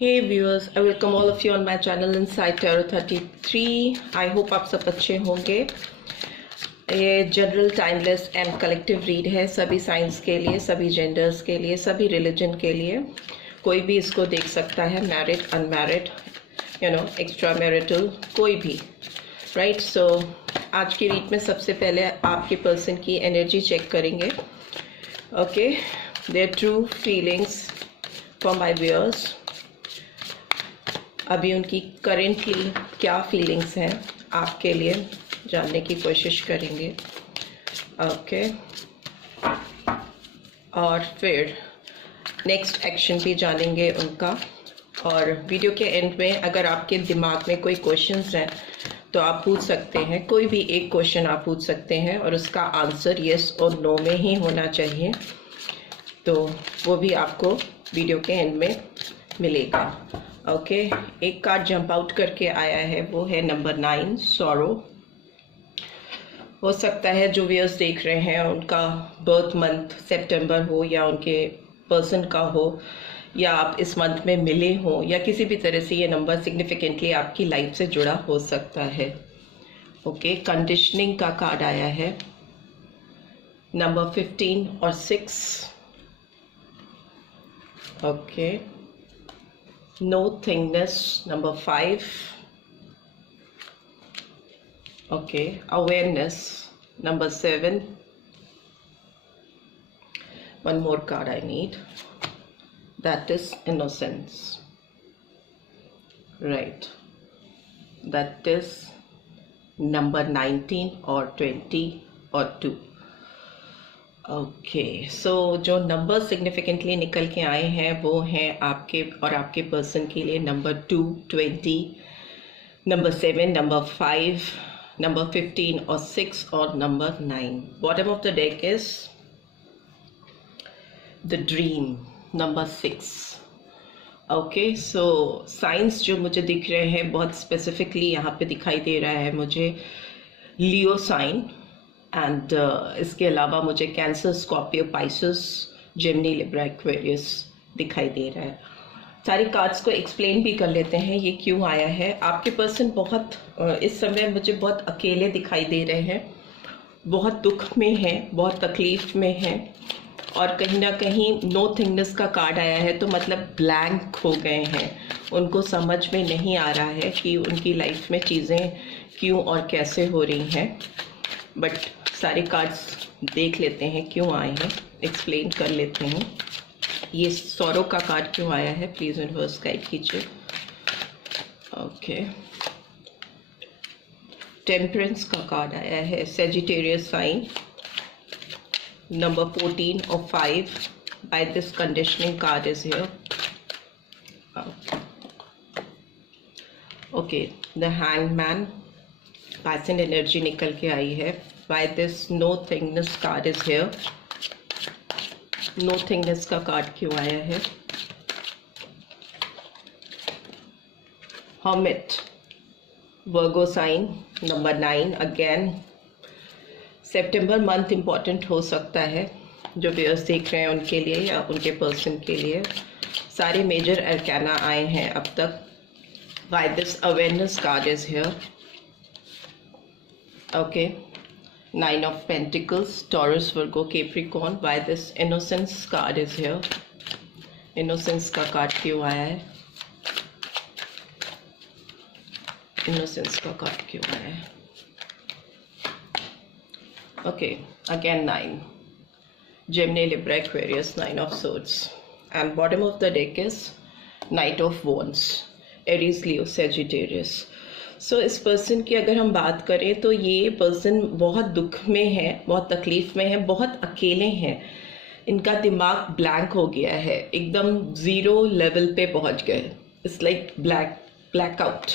Hey viewers, I welcome all of you on my channel Insight Tarot 33. I hope आप सब अच्छे होंगे। ये general timeless and collective read है सभी साइंस के लिए, सभी जेंडर्स के लिए, सभी रिलीजन के लिए। कोई भी इसको देख सकता है, मैरिड, अनमैरिड, एक्स्ट्रा मैरिटल, कोई भी, राइट। सो आज की रीड में सबसे पहले आपके पर्सन की एनर्जी चेक करेंगे। Okay, there true feelings for my viewers. अभी उनकी करेंटली क्या फीलिंग्स हैं आपके लिए जानने की कोशिश करेंगे। ओके, और फिर नेक्स्ट एक्शन भी जानेंगे उनका। और वीडियो के एंड में अगर आपके दिमाग में कोई क्वेश्चंस हैं तो आप पूछ सकते हैं। कोई भी एक क्वेश्चन आप पूछ सकते हैं और उसका आंसर येस और नो में ही होना चाहिए, तो वो भी आपको वीडियो के एंड में मिलेगा। ओके, एक कार्ड जंप आउट करके आया है, वो है नंबर 9, सॉरो। हो सकता है जो व्यूअर्स देख रहे हैं उनका बर्थ मंथ सितंबर हो, या उनके पर्सन का हो, या आप इस मंथ में मिले हो, या किसी भी तरह से ये नंबर सिग्निफिकेंटली आपकी लाइफ से जुड़ा हो सकता है। ओके, कंडीशनिंग का कार्ड आया है, नंबर 15 और 6। Okay, no thingness, number 5. Okay, awareness, number 7. One more card I need, that is innocence, right, that is number 19 or 20 or 2. Okay, सो जो नंबर सिग्निफिकेंटली निकल के आए हैं वो हैं आपके और आपके पर्सन के लिए नंबर 2, 20, नंबर 7, नंबर 5, नंबर 15 और 6 और number 9। Bottom of the deck is the dream, number 6। Okay, so science जो मुझे दिख रहे हैं बहुत स्पेसिफिकली यहाँ पे दिखाई दे रहा है मुझे लियो साइन, एंड इसके अलावा मुझे cancer, Scorpio, Pisces, Gemini, Libra, Aquarius दिखाई दे रहा है। सारी कार्ड्स को एक्सप्लेन भी कर लेते हैं ये क्यों आया है। आपके पर्सन बहुत इस समय मुझे बहुत अकेले दिखाई दे रहे हैं, बहुत दुख में हैं, बहुत तकलीफ में हैं, और कहीं ना कहीं नो थिंगनेस का कार्ड आया है, तो मतलब ब्लैंक हो गए हैं। उनको समझ में नहीं आ रहा है कि उनकी लाइफ में चीज़ें क्यों और कैसे हो रही हैं। बट सारे कार्ड्स देख लेते हैं क्यों आए हैं, एक्सप्लेन कर लेते हैं। ये सौरो का कार्ड क्यों आया है, प्लीज़ यूनिवर्स गाइड कीजिए। ओके, टेम्परेंस का कार्ड आया है, सेजिटेरियस साइन, नंबर 14 और 5। By this conditioning card is here. Okay, the hangman, patient energy निकल के आई है। By this no thingness card is here. No thingness का कार्ड क्यों आया है? Hermit, Virgo sign, number 9 again. सितंबर मंथ इम्पॉर्टेंट हो सकता है जो व्यूअर्स देख रहे हैं उनके लिए या उनके पर्सन के लिए। सारे मेजर अरकाना आए हैं अब तक। By this awareness card is here. Okay. 9 of Pentacles, Taurus, Virgo, Capricorn. Why this innocence card is here? Innocence का कार्ड क्यों आया है? Innocence का कार्ड क्यों आया है? Okay, again 9. Gemini, Libra, Aquarius, 9 of Swords. And bottom of the deck is Knight of Wands, Aries, Leo, Sagittarius. सो इस person की अगर हम बात करें तो ये पर्सन बहुत दुख में है, बहुत तकलीफ में है, बहुत अकेले हैं। इनका दिमाग ब्लैंक हो गया है, एकदम ज़ीरो लेवल पे पहुंच गए। इट्स लाइक ब्लैकआउट,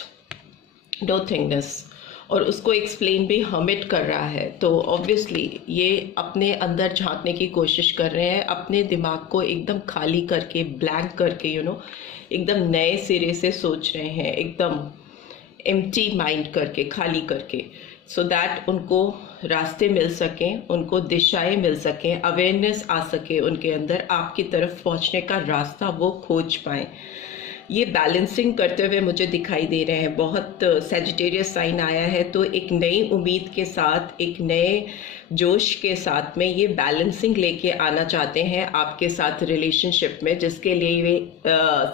नो थिंगनेस, और उसको एक्सप्लेन भी हर्मिट कर रहा है। तो ऑब्वियसली ये अपने अंदर झांकने की कोशिश कर रहे हैं, अपने दिमाग को एकदम खाली करके, ब्लैंक करके, एकदम नए सिरे से सोच रहे हैं, एकदम एम्प्टी माइंड करके, खाली करके, सो दैट उनको रास्ते मिल सकें, उनको दिशाएं मिल सकें, अवेयरनेस आ सके उनके अंदर, आपकी तरफ पहुंचने का रास्ता वो खोज पाएं। ये बैलेंसिंग करते हुए मुझे दिखाई दे रहे हैं। बहुत सैजिटेरियस साइन आया है, तो एक नई उम्मीद के साथ, एक नए जोश के साथ में ये बैलेंसिंग लेके आना चाहते हैं आपके साथ रिलेशनशिप में, जिसके लिए वे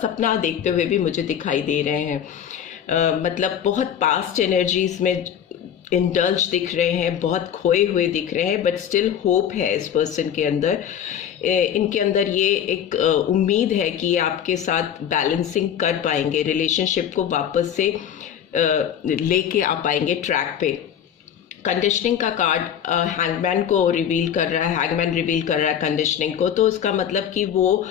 सपना देखते हुए भी मुझे दिखाई दे रहे हैं। मतलब बहुत पास्ट एनर्जीज में इंडल्ज दिख रहे हैं, बहुत खोए हुए दिख रहे हैं, बट स्टिल होप है इस पर्सन के अंदर। इनके अंदर ये एक उम्मीद है कि ये आपके साथ बैलेंसिंग कर पाएंगे, रिलेशनशिप को वापस से लेके आ पाएंगे ट्रैक पे। कंडीशनिंग का कार्ड हैंगमैन को रिवील कर रहा है, हैंगमैन रिवील कर रहा है कंडीशनिंग को। तो इसका मतलब कि वो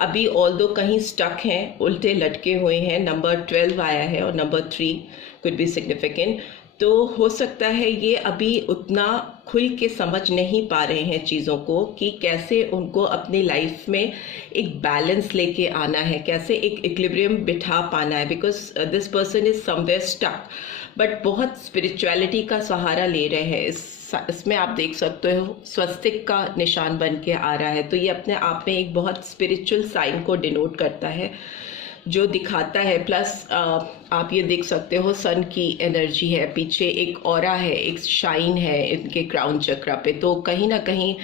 अभी ऑल्दो कहीं स्टक हैं, उल्टे लटके हुए हैं। नंबर 12 आया है और नंबर 3 कुड बी सिग्निफिकेंट। तो हो सकता है ये अभी उतना खुल के समझ नहीं पा रहे हैं चीज़ों को, कि कैसे उनको अपनी लाइफ में एक बैलेंस लेके आना है, कैसे एक इक्विलिब्रियम बिठा पाना है। Because this person is somewhere stuck, but बहुत स्पिरिचुअलिटी का सहारा ले रहे हैं। इसमें आप देख सकते हो स्वस्तिक का निशान बन के आ रहा है, तो ये अपने आप में एक बहुत स्पिरिचुअल साइन को डिनोट करता है, जो दिखाता है। प्लस आप ये देख सकते हो सन की एनर्जी है, पीछे एक ऑरा है, एक शाइन है इनके क्राउन चक्रा पे। तो कहीं ना कहीं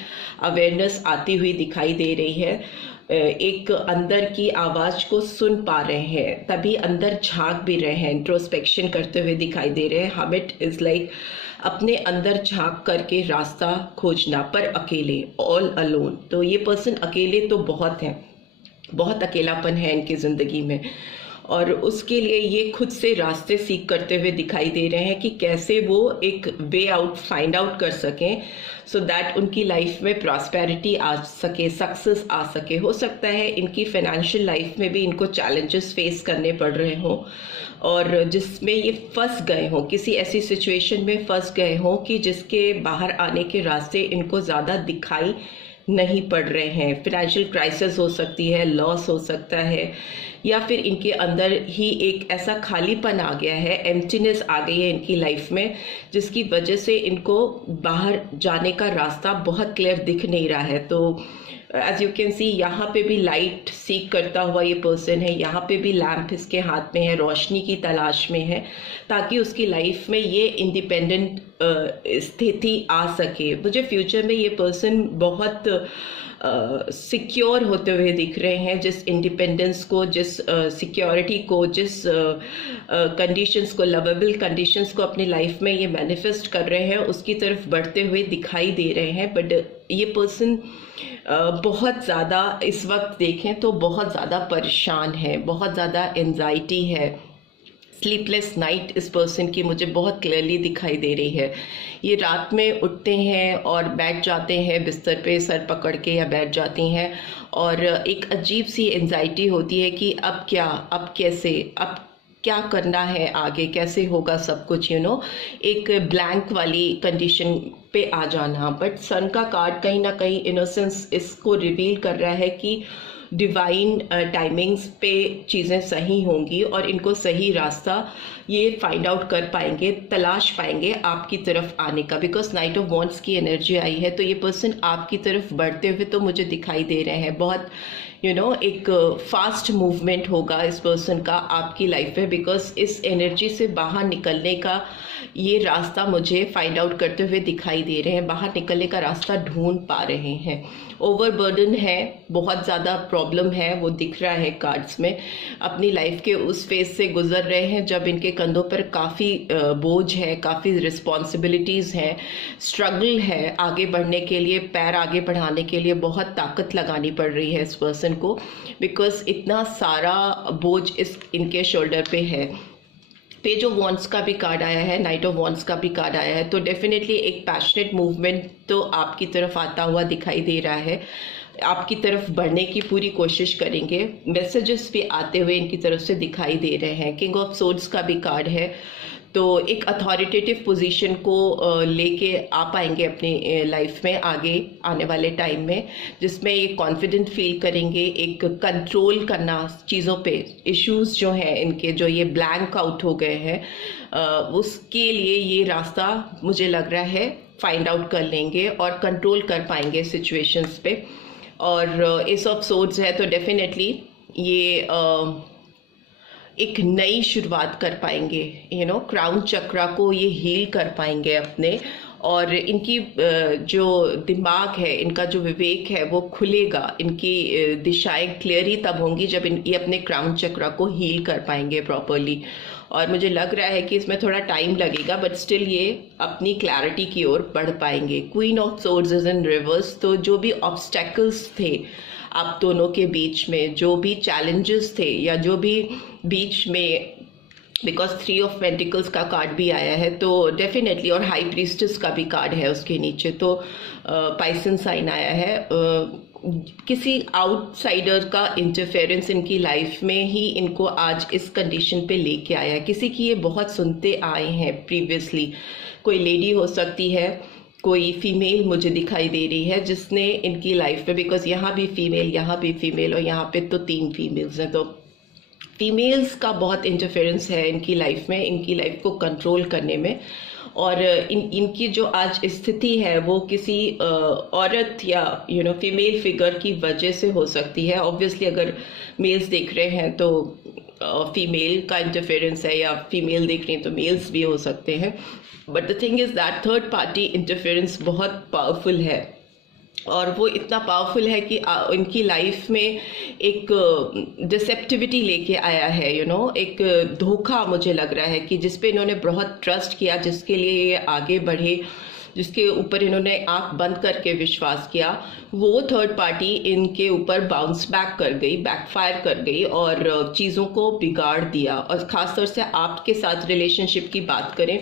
अवेयरनेस आती हुई दिखाई दे रही है, एक अंदर की आवाज को सुन पा रहे हैं, तभी अंदर झांक भी रहे हैं, इंट्रोस्पेक्शन करते हुए दिखाई दे रहे हैं। हमिट इज लाइक अपने अंदर झांक करके रास्ता खोजना, पर अकेले, ऑल अलोन। तो ये पर्सन अकेले तो बहुत है, बहुत अकेलापन है इनकी ज़िंदगी में, और उसके लिए ये खुद से रास्ते सीख करते हुए दिखाई दे रहे हैं कि कैसे वो एक वे आउट फाइंड आउट कर सकें, सो दैट उनकी लाइफ में प्रॉस्पेरिटी आ सके, सक्सेस आ सके। हो सकता है इनकी फाइनेंशियल लाइफ में भी इनको चैलेंजेस फेस करने पड़ रहे हों, और जिसमें ये फंस गए हों, किसी ऐसी सिचुएशन में फंस गए हों कि जिसके बाहर आने के रास्ते इनको ज़्यादा दिखाई नहीं पड़ रहे हैं। फाइनेंशियल क्राइसिस हो सकती है, लॉस हो सकता है, या फिर इनके अंदर ही एक ऐसा खालीपन आ गया है, एम्प्टीनेस आ गई है इनकी लाइफ में, जिसकी वजह से इनको बाहर जाने का रास्ता बहुत क्लियर दिख नहीं रहा है। तो एज यू कैन सी यहाँ पे भी लाइट सीख करता हुआ ये पर्सन है, यहाँ पे भी लैंप इसके हाथ में है, रोशनी की तलाश में है, ताकि उसकी लाइफ में ये इंडिपेंडेंट स्थिति आ सके। मुझे फ्यूचर में ये पर्सन बहुत सिक्योर होते हुए दिख रहे हैं, जिस इंडिपेंडेंस को, जिस सिक्योरिटी को, जिस कंडीशंस को, लवेबल कंडीशंस को अपनी लाइफ में ये मैनिफेस्ट कर रहे हैं, उसकी तरफ बढ़ते हुए दिखाई दे रहे हैं। बट ये पर्सन बहुत ज़्यादा इस वक्त देखें तो बहुत ज़्यादा परेशान है, बहुत ज़्यादा एंजाइटी है, स्लीपलेस नाइट इस पर्सन की मुझे बहुत क्लियरली दिखाई दे रही है। ये रात में उठते हैं और बैठ जाते हैं बिस्तर पे, सर पकड़ के, या बैठ जाती हैं, और एक अजीब सी एंजाइटी होती है कि अब क्या, अब कैसे, अब क्या करना है आगे, कैसे होगा सब कुछ, एक ब्लैंक वाली कंडीशन पे आ जाना। बट सन का कार्ड कहीं ना कहीं इनोसेंस इसको रिवील कर रहा है कि डिवाइन टाइमिंग्स पे चीज़ें सही होंगी और इनको सही रास्ता ये फाइंड आउट कर पाएंगे, तलाश पाएंगे आपकी तरफ आने का। बिकॉज नाइट ऑफ वॉन्ड्स की एनर्जी आई है, तो ये पर्सन आपकी तरफ बढ़ते हुए तो मुझे दिखाई दे रहे हैं। बहुत एक फास्ट मूवमेंट होगा इस पर्सन का आपकी लाइफ में, बिकॉज इस एनर्जी से बाहर निकलने का ये रास्ता मुझे फाइंड आउट करते हुए दिखाई दे रहे हैं, बाहर निकलने का रास्ता ढूंढ पा रहे हैं। ओवरबर्डन है, बहुत ज़्यादा प्रॉब्लम है, वो दिख रहा है कार्ड्स में। अपनी लाइफ के उस फेज से गुजर रहे हैं जब इनके कंधों पर काफ़ी बोझ है, काफ़ी रिस्पॉन्सिबिलिटीज़ हैं, स्ट्रगल है आगे बढ़ने के लिए, पैर आगे बढ़ाने के लिए बहुत ताकत लगानी पड़ रही है इस पर्सन को, बिकॉज इतना सारा बोझ इनके शोल्डर पे है। पेज ऑफ वॉन्ड्स का भी कार्ड आया है, नाइट ऑफ वॉन्ड्स का भी कार्ड आया है, तो डेफिनेटली एक पैशनेट मूवमेंट तो आपकी तरफ आता हुआ दिखाई दे रहा है, आपकी तरफ बढ़ने की पूरी कोशिश करेंगे। मैसेजेस भी आते हुए इनकी तरफ से दिखाई दे रहे हैं। किंग ऑफ सोर्ड्स का भी कार्ड है, तो एक अथॉरिटेटिव पोजीशन को लेके आ पाएंगे अपनी लाइफ में आगे आने वाले टाइम में, जिसमें ये कॉन्फिडेंट फील करेंगे, एक कंट्रोल करना चीज़ों पे, इश्यूज जो हैं इनके, जो ये ब्लैंक आउट हो गए हैं, उसके लिए ये रास्ता मुझे लग रहा है फाइंड आउट कर लेंगे और कंट्रोल कर पाएंगे सिचुएशंस पे। और एस ऑफ सोर्ड्स है, तो डेफिनेटली ये एक नई शुरुआत कर पाएंगे, क्राउन चक्रा को ये हील कर पाएंगे अपने, और इनकी जो दिमाग है, इनका जो विवेक है वो खुलेगा, इनकी दिशाएं क्लियर ही तब होंगी जब ये अपने क्राउन चक्रा को हील कर पाएंगे प्रॉपरली। और मुझे लग रहा है कि इसमें थोड़ा टाइम लगेगा, बट स्टिल ये अपनी क्लैरिटी की ओर बढ़ पाएंगे। Queen of swords is in reverse, तो जो भी ऑब्स्टेकल्स थे आप दोनों के बीच में, जो भी चैलेंजेस थे या जो भी बीच में, बिकॉज 3 ऑफ पेंटिकल्स का कार्ड भी आया है तो डेफिनेटली, और हाई प्रीस्टेस का भी कार्ड है उसके नीचे, तो पाइसन साइन आया है। किसी आउटसाइडर का इंटरफेरेंस इनकी लाइफ में ही इनको आज इस कंडीशन पे लेके आया है। किसी की ये बहुत सुनते आए हैं प्रीवियसली, कोई लेडी हो सकती है, कोई फीमेल मुझे दिखाई दे रही है जिसने इनकी लाइफ में, बिकॉज यहाँ भी फीमेल और यहाँ पे तो 3 फीमेल्स हैं, तो फीमेल्स का बहुत इंटरफेरेंस है इनकी लाइफ में, इनकी लाइफ को कंट्रोल करने में। और इनकी जो आज स्थिति है वो किसी औरत या फीमेल फिगर की वजह से हो सकती है। ऑब्वियसली अगर मेल्स देख रहे हैं तो फीमेल का इंटरफेरेंस है, या फीमेल देख रही हैं तो मेल्स भी हो सकते हैं। But the thing is that third party interference बहुत पावरफुल है, और वो इतना पावरफुल है कि इनकी लाइफ में एक डिसेप्टिविटी लेके आया है, एक धोखा मुझे लग रहा है कि जिस पे इन्होंने बहुत ट्रस्ट किया, जिसके लिए ये आगे बढ़े, जिसके ऊपर इन्होंने आंख बंद करके विश्वास किया, वो थर्ड पार्टी इनके ऊपर बाउंस बैक कर गई, बैकफायर कर गई और चीज़ों को बिगाड़ दिया। और ख़ासतौर से आपके साथ रिलेशनशिप की बात करें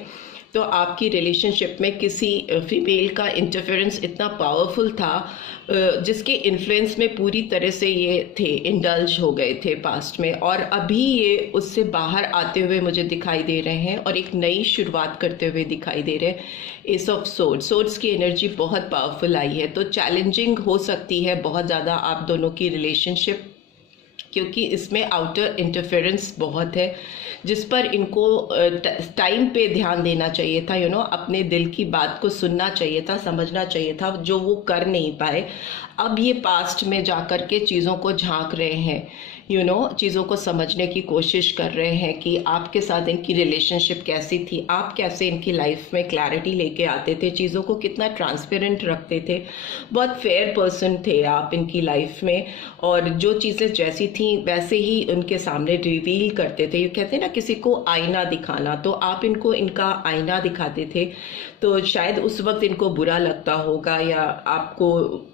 तो आपकी रिलेशनशिप में किसी फीमेल का इंटरफेरेंस इतना पावरफुल था जिसके इन्फ्लुएंस में पूरी तरह से ये थे, इंडल्ज हो गए थे पास्ट में, और अभी ये उससे बाहर आते हुए मुझे दिखाई दे रहे हैं और एक नई शुरुआत करते हुए दिखाई दे रहे हैं। एस ऑफ सोर्ड्स की एनर्जी बहुत पावरफुल आई है, तो चैलेंजिंग हो सकती है बहुत ज़्यादा आप दोनों की रिलेशनशिप, क्योंकि इसमें आउटर इंटरफेरेंस बहुत है जिस पर इनको टाइम पे ध्यान देना चाहिए था, अपने दिल की बात को सुनना चाहिए था, समझना चाहिए था, जो वो कर नहीं पाए। अब ये पास्ट में जाकर के चीज़ों को झांक रहे हैं, चीज़ों को समझने की कोशिश कर रहे हैं कि आपके साथ इनकी रिलेशनशिप कैसी थी, आप कैसे इनकी लाइफ में क्लैरिटी लेके आते थे, चीज़ों को कितना ट्रांसपेरेंट रखते थे, बहुत फेयर पर्सन थे आप इनकी लाइफ में, और जो चीज़ें जैसी थी वैसे ही उनके सामने रिवील करते थे। ये कहते हैं ना किसी को आईना दिखाना, तो आप इनको इनका आईना दिखाते थे, तो शायद उस वक्त इनको बुरा लगता होगा या आपको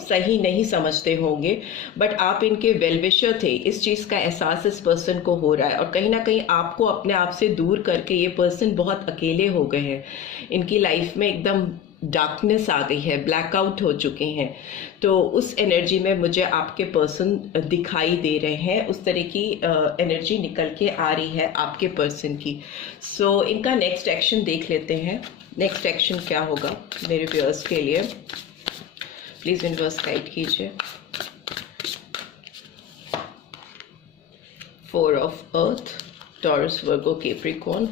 सही नहीं समझते होंगे, बट आप इनके वेलविशर थे, इस चीज़ का एहसास इस पर्सन को हो रहा है, और कहीं ना कहीं आपको अपने आप से दूर करके ये पर्सन बहुत अकेले हो गए हैं, इनकी लाइफ में एकदम डार्कनेस आ गई है, ब्लैकआउट हो चुके हैं। तो उस एनर्जी में मुझे आपके पर्सन दिखाई दे रहे हैं, उस तरह की एनर्जी निकल के आ रही है आपके पर्सन की। सो इनका नेक्स्ट एक्शन देख लेते हैं, नेक्स्ट एक्शन क्या होगा मेरे व्यूअर्स के लिए। प्लीज यूनिवर्स गाइड कीजिए। 4 of earth, taurus, Virgo, Capricorn,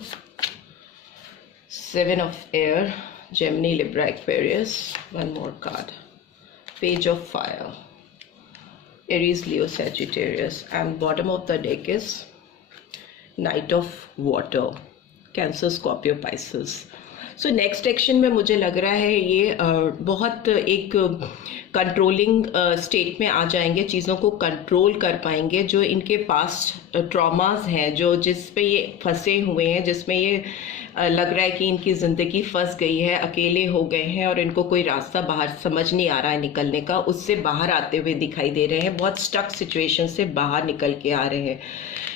7 of air, Gemini, Libra, Aquarius. One more card. Page of Fire, Aries, Leo, Sagittarius, and bottom of the deck is Knight of Water, Cancer, Scorpio, Pisces. So next action में मुझे लग रहा है ये बहुत एक controlling state में आ जाएंगे, चीज़ों को कंट्रोल कर पाएंगे। जो इनके पास्ट ट्रॉमास हैं, जो जिस पे ये फंसे हुए हैं, जिसमें ये लग रहा है कि इनकी ज़िंदगी फंस गई है, अकेले हो गए हैं और इनको कोई रास्ता बाहर समझ नहीं आ रहा है निकलने का, उससे बाहर आते हुए दिखाई दे रहे हैं, बहुत स्टक सिचुएशन से बाहर निकल के आ रहे हैं।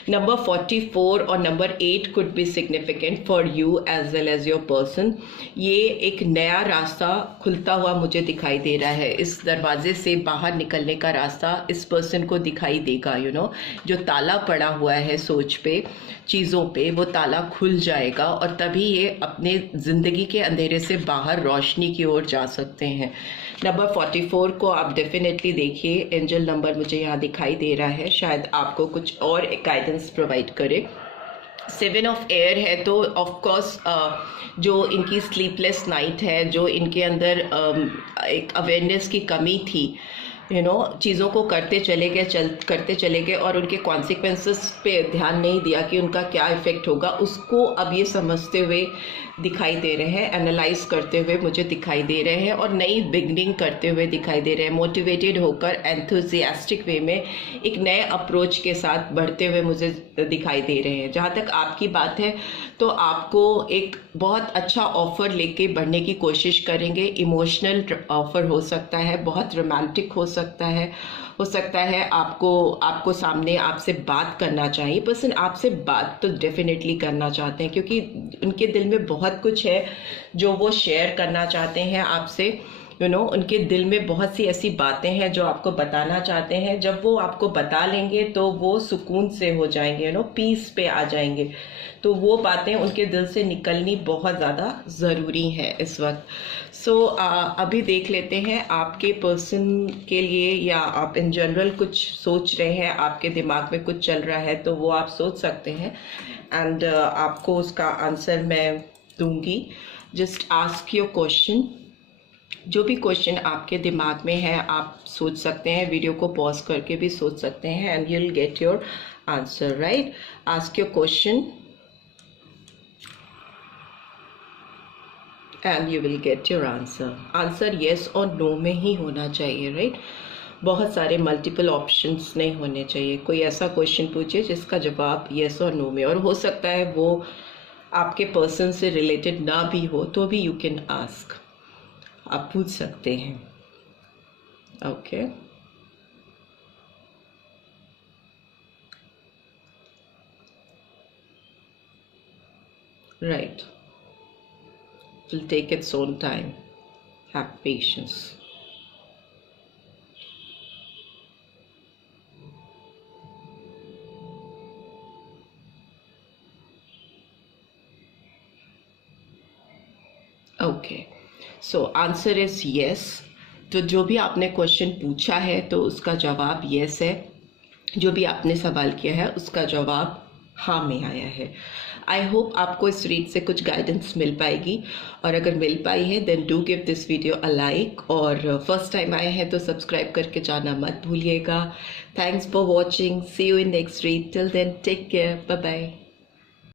नंबर 44 और number 8 could be significant for you as well as your person. ये एक नया रास्ता खुलता हुआ मुझे दिखाई दे रहा है, इस दरवाजे से बाहर निकलने का रास्ता इस पर्सन को दिखाई देगा। जो ताला पड़ा हुआ है सोच पे, चीज़ों पे, वो ताला खुल जाएगा और तभी ये अपने ज़िंदगी के अंधेरे से बाहर रोशनी की ओर जा सकते हैं। नंबर 44 को आप डेफिनेटली देखिए, एंजल नंबर मुझे यहाँ दिखाई दे रहा है, शायद आपको कुछ और गाइडेंस प्रोवाइड करे। 7 ऑफ एयर है तो ऑफ कोर्स जो इनकी स्लीपलेस नाइट है, जो इनके अंदर एक अवेयरनेस की कमी थी, चीज़ों को करते चले गए और उनके कॉन्सिक्वेंसेस पे ध्यान नहीं दिया कि उनका क्या इफ़ेक्ट होगा, उसको अब ये समझते हुए दिखाई दे रहे हैं, एनालाइज करते हुए मुझे दिखाई दे रहे हैं और नई बिगनिंग करते हुए दिखाई दे रहे हैं, मोटिवेटेड होकर एंथुजियास्टिक वे में एक नए अप्रोच के साथ बढ़ते हुए मुझे दिखाई दे रहे हैं। जहाँ तक आपकी बात है तो आपको एक बहुत अच्छा ऑफ़र लेके बढ़ने की कोशिश करेंगे। इमोशनल ऑफ़र हो सकता है, बहुत रोमांटिक हो सकता है आपको सामने आपसे बात करना चाहिए। पर्सन आपसे बात तो डेफिनेटली करना चाहते हैं क्योंकि उनके दिल में बहुत कुछ है जो वो शेयर करना चाहते हैं आपसे। उनके दिल में बहुत सी ऐसी बातें हैं जो आपको बताना चाहते हैं। जब वो आपको बता लेंगे तो वो सुकून से हो जाएंगे, पीस पे आ जाएंगे। तो वो बातें उनके दिल से निकलनी बहुत ज़्यादा ज़रूरी है इस वक्त। सो अभी देख लेते हैं आपके पर्सन के लिए, या आप इन जनरल कुछ सोच रहे हैं, आपके दिमाग में कुछ चल रहा है तो वो आप सोच सकते हैं एंड आपको उसका आंसर मैं दूंगी। Just ask your question. जो भी क्वेश्चन आपके दिमाग में है आप सोच सकते हैं, वीडियो को पॉज करके भी सोच सकते हैं and you will get your answer, right? Ask your question and you will get your answer. Answer yes और नो में ही होना चाहिए, राइट? बहुत सारे मल्टीपल ऑप्शंस नहीं होने चाहिए। कोई ऐसा क्वेश्चन पूछिए जिसका जवाब येस और नो में, और हो सकता है वो आपके पर्सन से रिलेटेड ना भी हो तो भी यू कैन आस्क, आप पूछ सकते हैं। Okay, right, will take its own time. Have patience. Okay, so answer is yes. तो जो भी आपने क्वेश्चन पूछा है तो उसका जवाब यस है। जो भी आपने सवाल किया है उसका जवाब हाँ में आया है। आई होप आपको इस रीड से कुछ गाइडेंस मिल पाएगी, और अगर मिल पाई है then do give this video a like, और फर्स्ट टाइम आए हैं तो सब्सक्राइब करके जाना मत भूलिएगा। Thanks for watching, see you in next read, till then take care, bye bye.